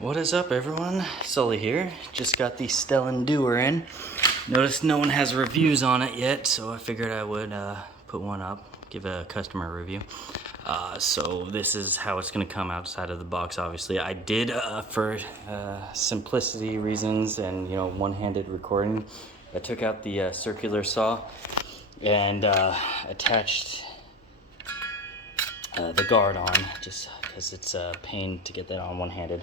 What is up, everyone? Sully here. Just got the Stellen Doer in. Noticed no one has reviews on it yet, so I figured I would put one up, give a customer review. So this is how it's gonna come outside of the box. Obviously, I did for simplicity reasons and one-handed recording. I took out the circular saw and attached the guard on, just because it's a pain to get that on one-handed.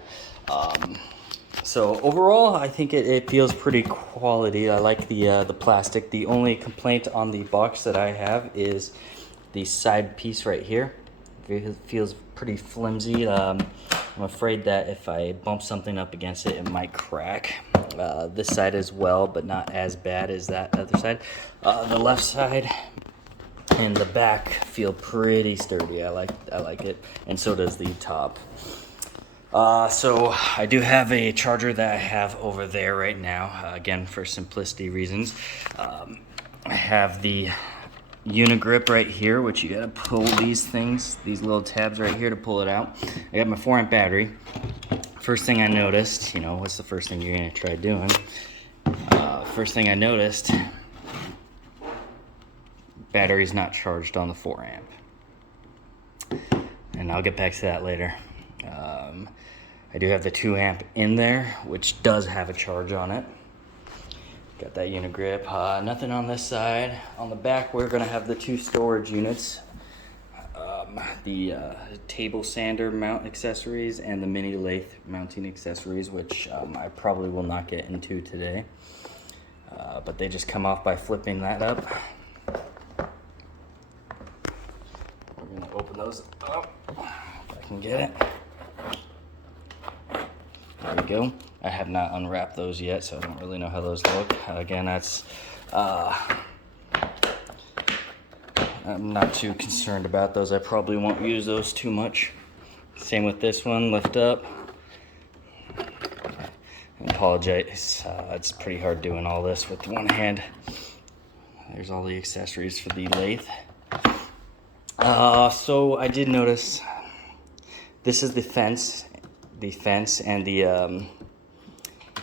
So overall, I think it feels pretty quality. I like the plastic. The only complaint on the box that I have is the side piece right here. It feels pretty flimsy. I'm afraid that if I bump something up against it, it might crack. This side as well, but not as bad as that other side. The left side and the back feel pretty sturdy. I like it, and so does the top. So I do have a charger that I have over there right now, again for simplicity reasons. I have the unigrip right here, which you gotta pull these little tabs right here to pull it out. I got my 4-amp battery. First thing I noticed, what's the first thing you're gonna try doing? First thing I noticed, battery's not charged on the 4-amp. And I'll get back to that later. I do have the 2-amp in there, which does have a charge on it. Got that unigrip. Nothing on this side. On the back, we're gonna have the 2 storage units. The table sander mount accessories and the mini lathe mounting accessories, which I probably will not get into today. But they just come off by flipping that up. We're gonna open those up, if I can get it. There we go. I have not unwrapped those yet, so I don't really know how those look. Again, that's I'm not too concerned about those. I probably won't use those too much. Same with this one, lift up. I apologize, it's pretty hard doing all this with one hand. There's all the accessories for the lathe. So I did notice this is the fence and the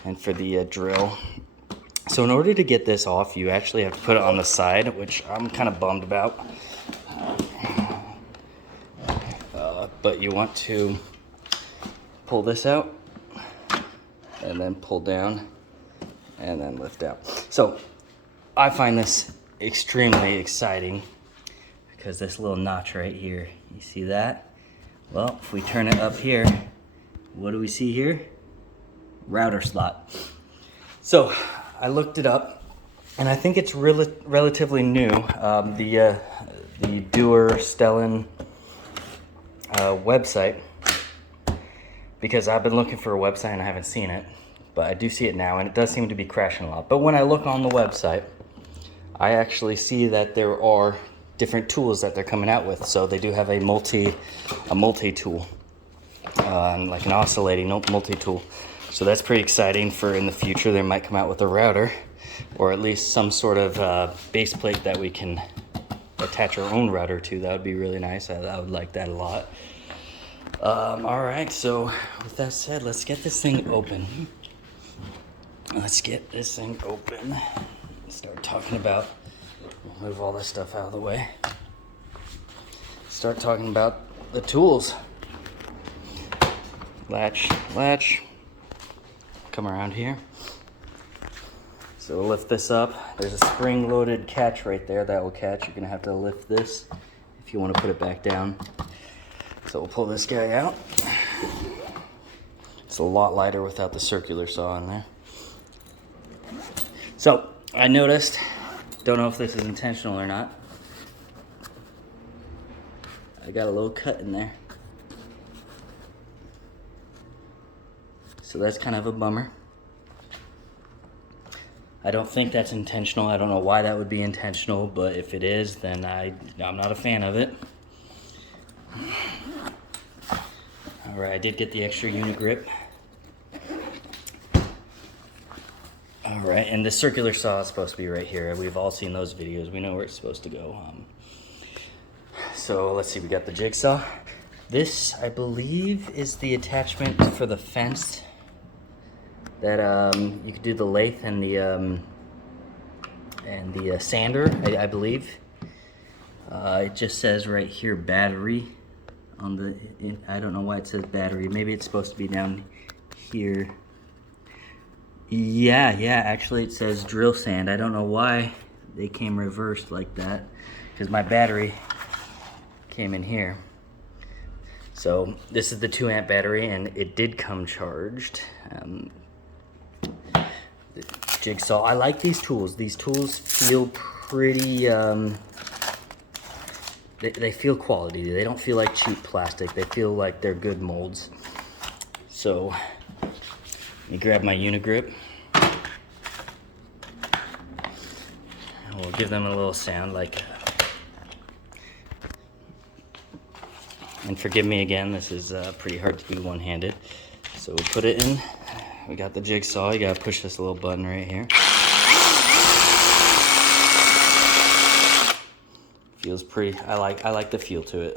and for the drill. So in order to get this off, you actually have to put it on the side, which I'm kind of bummed about. But you want to pull this out and then pull down and then lift out. So I find this extremely exciting because this little notch right here, you see that? Well, if we turn it up here, what do we see here? Router slot. So I looked it up, and I think it's relatively new. The Doer Stellen website, because I've been looking for a website and I haven't seen it, but I do see it now, and it does seem to be crashing a lot. But when I look on the website, I actually see that there are different tools that they're coming out with. So they do have a multi-tool, like an oscillating multi-tool. So that's pretty exciting for in the future. They might come out with a router, or at least some sort of base plate that we can attach our own router to. That would be really nice. I would like that a lot. All right, so with that said, let's get this thing open. Start talking about, move all this stuff out of the way. Start talking about the tools. Latch. Come around here. So we'll lift this up. There's a spring-loaded catch right there that will catch. You're gonna have to lift this if you want to put it back down. So we'll pull this guy out. It's a lot lighter without the circular saw in there. So I noticed, don't know if this is intentional or not, I got a little cut in there. So that's kind of a bummer. I don't think that's intentional. I don't know why that would be intentional, but if it is, then I'm not a fan of it. All right, I did get the extra unigrip. All right, and the circular saw is supposed to be right here. We've all seen those videos. We know where it's supposed to go. So let's see, we got the jigsaw. This, I believe, is the attachment for the fence that you could do the lathe and the sander, I believe. It just says right here battery on the, I don't know why it says battery. Maybe it's supposed to be down here. Yeah, actually it says drill sand. I don't know why they came reversed like that, because my battery came in here. So this is the 2-amp battery, and it did come charged. The jigsaw, I like these tools. These tools feel pretty, they feel quality. They don't feel like cheap plastic. They feel like they're good molds. So let me grab my Unigrip. We'll give them a little sound like, and forgive me again, this is pretty hard to do one-handed. So we put it in, we got the jigsaw, you gotta push this little button right here. Feels pretty, I like the feel to it.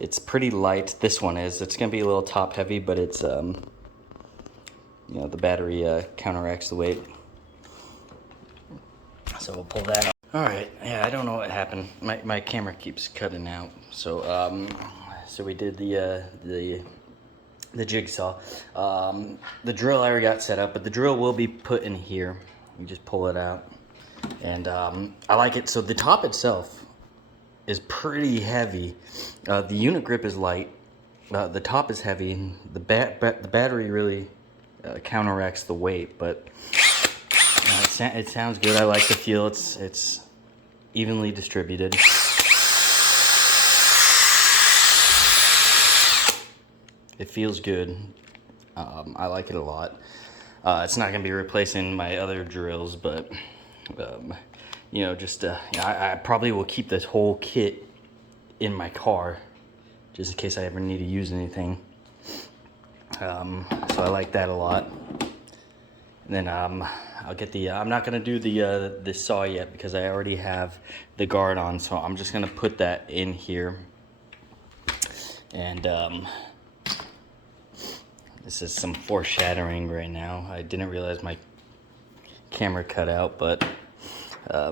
It's pretty light, this one is. It's gonna be a little top heavy, but it's, you know, the battery counteracts the weight. So we'll pull that out. All right, yeah, I don't know what happened. My camera keeps cutting out. So so we did the jigsaw. The drill I already got set up, but the drill will be put in here. You just pull it out, and I like it. So the top itself is pretty heavy. The unit grip is light. The top is heavy, and the battery really counteracts the weight, but. It sounds good. I like the feel. It's evenly distributed. It feels good. I like it a lot. It's not going to be replacing my other drills, but you know, just I probably will keep this whole kit in my car just in case I ever need to use anything. So I like that a lot. And then I'll get the, I'm not gonna do the saw yet because I already have the guard on, so I'm just gonna put that in here. And this is some foreshadowing right now. I didn't realize my camera cut out, but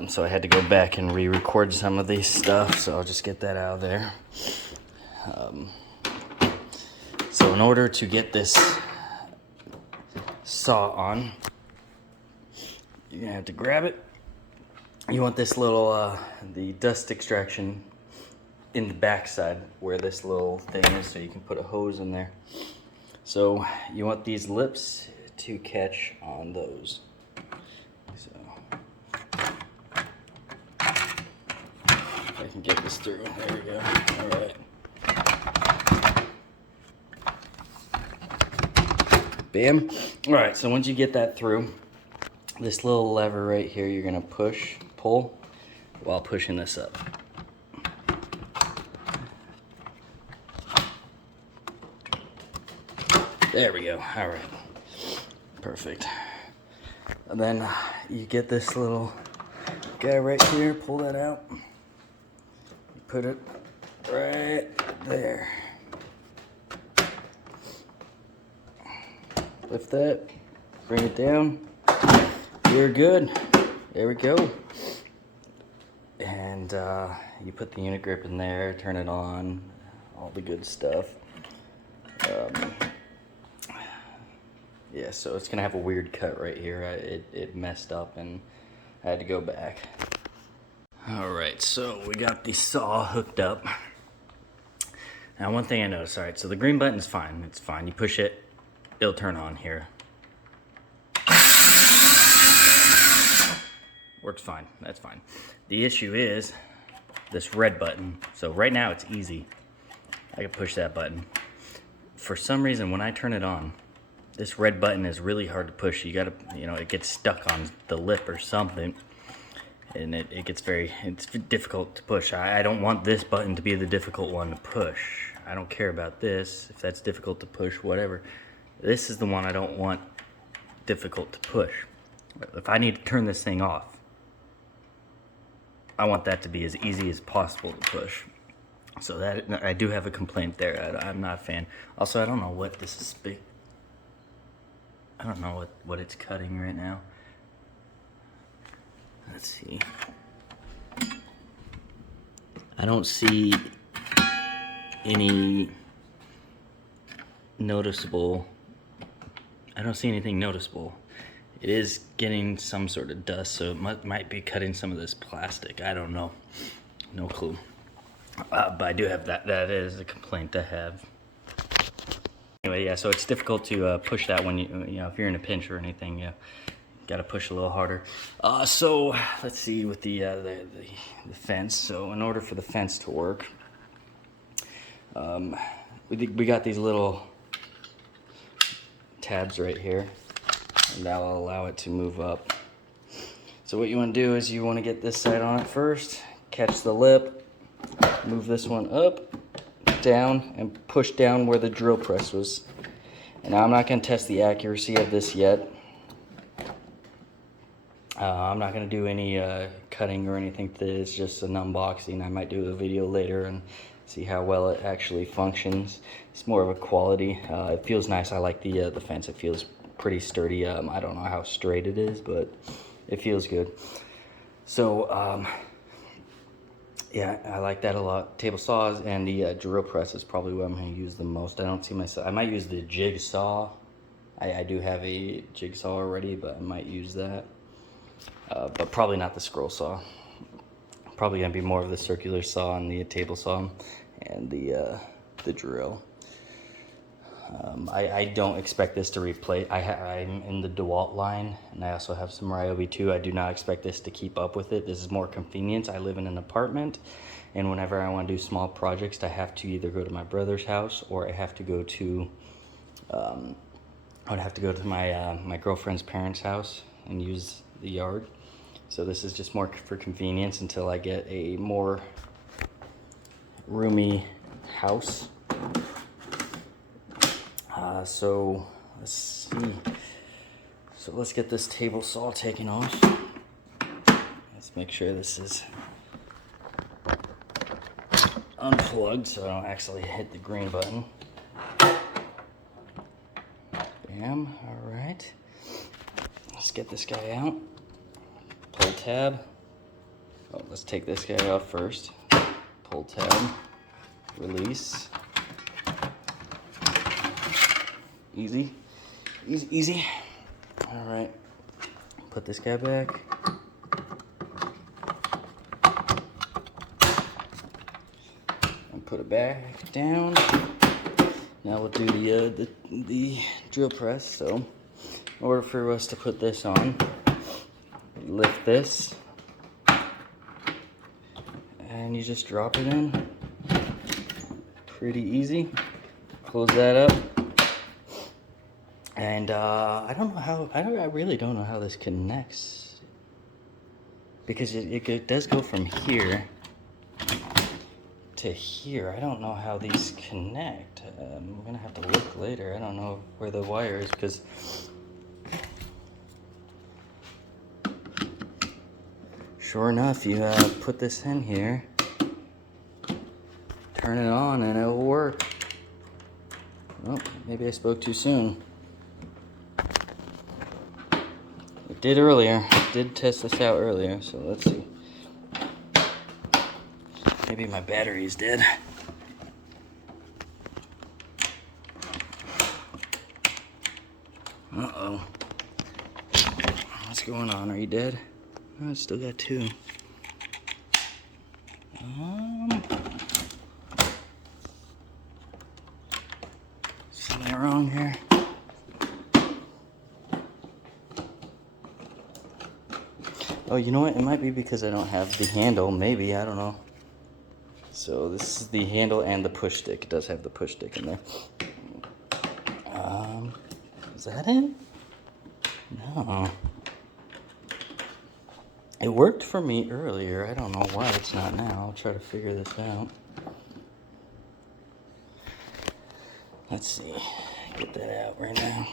so I had to go back and re-record some of these stuff, so I'll just get that out of there. So in order to get this saw on, you're gonna have to grab it. You want this little the dust extraction in the back side where this little thing is, so you can put a hose in there. So you want these lips to catch on those. So if I can get this through, there we go. All right. Bam. All right, so once you get that through, this little lever right here, you're gonna pull while pushing this up. There we go. All right, perfect. And then you get this little guy right here, pull that out, you put it right there. Lift that, bring it down. You're good. There we go. And you put the unit grip in there, turn it on, all the good stuff. Yeah, so it's gonna have a weird cut right here. It messed up and I had to go back. All right, so we got the saw hooked up. Now one thing I noticed, all right, so the green button is fine, it's fine. You push it, it'll turn on here. Works fine, that's fine. The issue is this red button. So right now it's easy. I can push that button. For some reason, when I turn it on, this red button is really hard to push. You gotta, you know, it gets stuck on the lip or something. And it gets it's difficult to push. I don't want this button to be the difficult one to push. I don't care about this, if that's difficult to push, whatever. This is the one I don't want difficult to push. If I need to turn this thing off, I want that to be as easy as possible to push. So that, I do have a complaint there. I'm not a fan. Also, I don't know what this is big. I don't know what it's cutting right now. Let's see. I don't see any noticeable. I don't see anything noticeable. It is getting some sort of dust, so it might be cutting some of this plastic. I don't know. No clue. But I do have that. That is a complaint to have. Anyway, yeah, so it's difficult to push that when you know, if you're in a pinch or anything, you got to push a little harder. So let's see with the fence. So in order for the fence to work, we got these little tabs right here, and that will allow it to move up. So what you want to do is you want to get this side on it first, catch the lip, move this one up, down, and push down where the drill press was. And now I'm not going to test the accuracy of this yet. I'm not going to do any cutting or anything to this, just an unboxing. I might do a video later and see how well it actually functions. It's more of a quality. It feels nice. I like the fence. It feels pretty sturdy. I don't know how straight it is, but it feels good. So yeah, I like that a lot. Table saws and the drill press is probably what I'm going to use the most. I don't see myself. I might use the jigsaw. I do have a jigsaw already, but I might use that. But probably not the scroll saw. Probably going to be more of the circular saw and the table saw and the drill. I don't expect this to replace. I'm in the DeWalt line, and I also have some Ryobi too. I do not expect this to keep up with it. This is more convenience. I live in an apartment, and whenever I want to do small projects, I have to either go to my brother's house or I have to go to my girlfriend's parents' house and use the yard. So this is just more for convenience until I get a more roomy house. So let's see. So let's get this table saw taken off. Let's make sure this is unplugged so I don't actually hit the green button. Bam, all right. Let's get this guy out. Pull tab. Oh, let's take this guy off first. Pull tab. Release. Easy. Easy, easy. All right. Put this guy back. And put it back down. Now we'll do the drill press. So in order for us to put this on, lift this. And you just drop it in. Pretty easy. Close that up. And I don't know how, I really don't know how this connects, because it does go from here to here. I don't know how these connect. I'm gonna have to look later. I don't know where the wire is, because sure enough, you put this in here, turn it on, and it will work. Oh, maybe I spoke too soon. Did earlier. Did test this out earlier, so let's see. Maybe my battery's dead. Uh-oh. What's going on? Are you dead? Oh, I still got two. Something wrong here. Oh, you know what? It might be because I don't have the handle. Maybe. I don't know. So this is the handle and the push stick. It does have the push stick in there. Is that it? No. It worked for me earlier. I don't know why it's not now. I'll try to figure this out. Let's see. Get that out right now.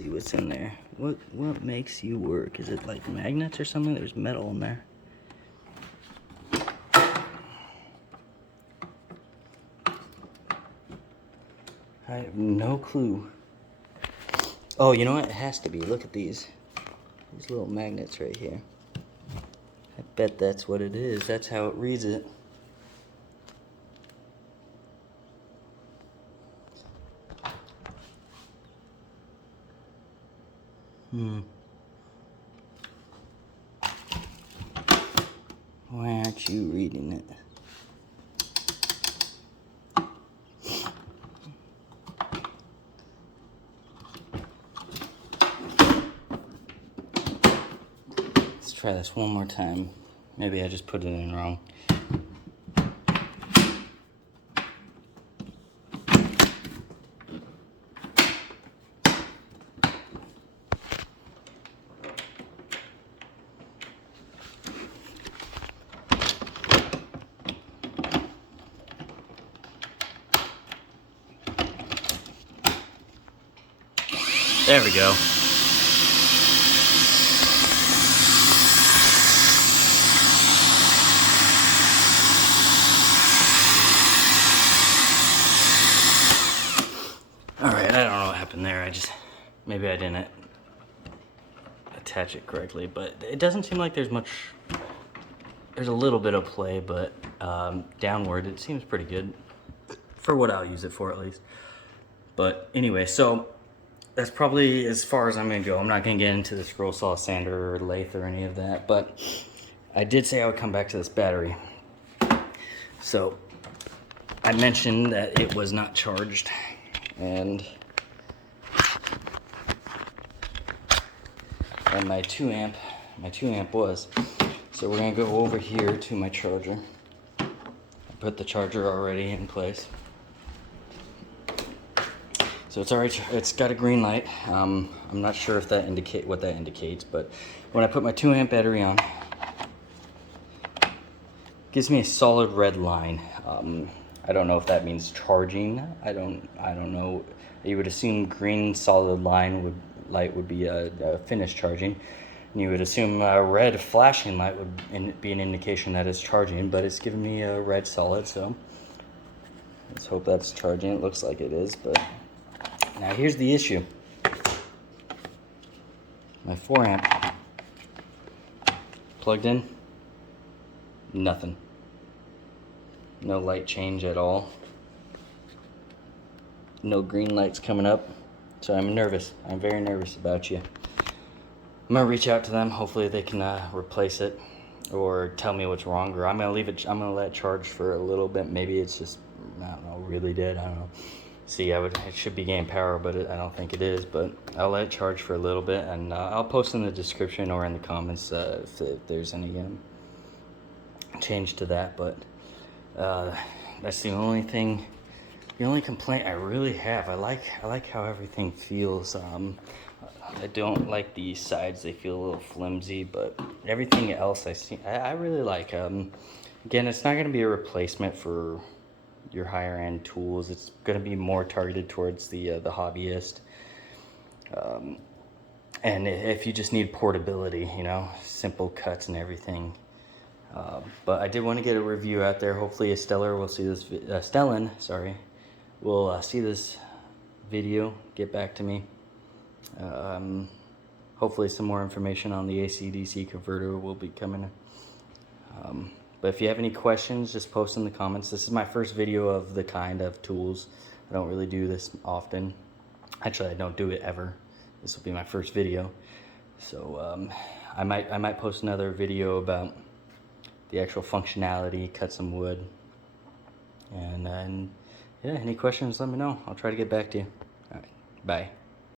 see what's in there. What makes you work? Is it like magnets or something? There's metal in there. I have no clue. Oh, you know what? It has to be. Look at these. These little magnets right here. I bet that's what it is. That's how it reads it. Why aren't you reading it? Let's try this one more time. Maybe I just put it in wrong. There we go. Alright, I don't know what happened there. Maybe I didn't attach it correctly, but it doesn't seem like there's a little bit of play, but downward it seems pretty good for what I'll use it for, at least. But anyway, so that's probably as far as I'm gonna go. I'm not gonna get into the scroll saw, sander, or lathe, or any of that, but I did say I would come back to this battery. So I mentioned that it was not charged, and my 2 amp was. So we're gonna go over here to my charger. I put the charger already in place. So it's already, it's got a green light. I'm not sure if that what that indicates, but when I put my 2 amp battery on, it gives me a solid red line. I don't know if that means charging. I don't know. You would assume green solid light would be a finished charging, and you would assume a red flashing light would be an indication that it's charging, but it's giving me a red solid, so let's hope that's charging. It looks like it is, but now here's the issue. My 4 amp plugged in, nothing. No light change at all. No green lights coming up. So I'm nervous. I'm very nervous about you. I'm gonna reach out to them. Hopefully they can replace it or tell me what's wrong, or I'm gonna leave it. I'm gonna let it charge for a little bit. Maybe it's just, I don't know, really dead. I don't know. See, it should be gaining power, but I don't think it is. But I'll let it charge for a little bit, and I'll post in the description or in the comments if there's any change to that. But that's the only thing. The only complaint I really have. I like how everything feels. I don't like the sides; they feel a little flimsy. But everything else I really like. Again, it's not going to be a replacement for your higher end tools. It's going to be more targeted towards the hobbyist. And if you just need portability, you know, simple cuts and everything. But I did want to get a review out there. Hopefully Stellen will see this. Stellen, sorry. Will see this video, get back to me. Hopefully some more information on the AC/DC converter will be coming. But if you have any questions, just post in the comments. This is my first video of the kind of tools. I don't really do this often. Actually, I don't do it ever. This will be my first video. So I might post another video about the actual functionality, cut some wood, and yeah, any questions, let me know. I'll try to get back to you. All right, bye.